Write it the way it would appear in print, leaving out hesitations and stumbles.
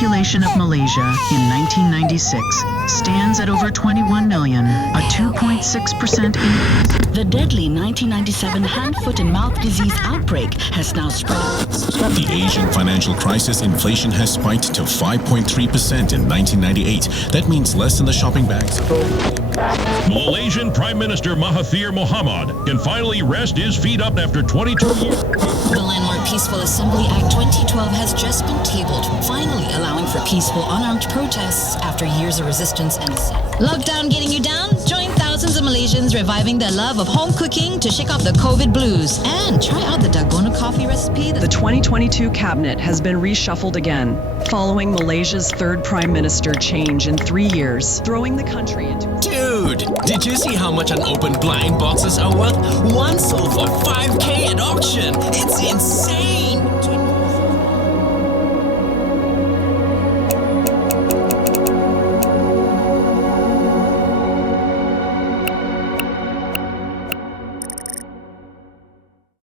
population of Malaysia in 1996 stands at over 21 million, a 2.6% increase. The deadly 1997 hand, foot and mouth disease outbreak has now spread. The Asian financial crisis inflation has spiked to 5.3% in 1998. That means less in the shopping bags. Malaysian Prime Minister Mahathir Mohamad can finally rest his feet up after 22 years. The landmark Peaceful Assembly Act 2012 has just been tabled, finally allowing for peaceful unarmed protests after years of resistance and Lockdown getting you down? Join thousands of Malaysians reviving their love of home cooking to shake off the COVID blues. And try out the Dalgona coffee recipe. The 2022 cabinet has been reshuffled again, following Malaysia's third prime minister change in 3 years, throwing the country into... Dude, did you see how much unopened blind boxes are worth? One sold for 5K at auction. It's insane.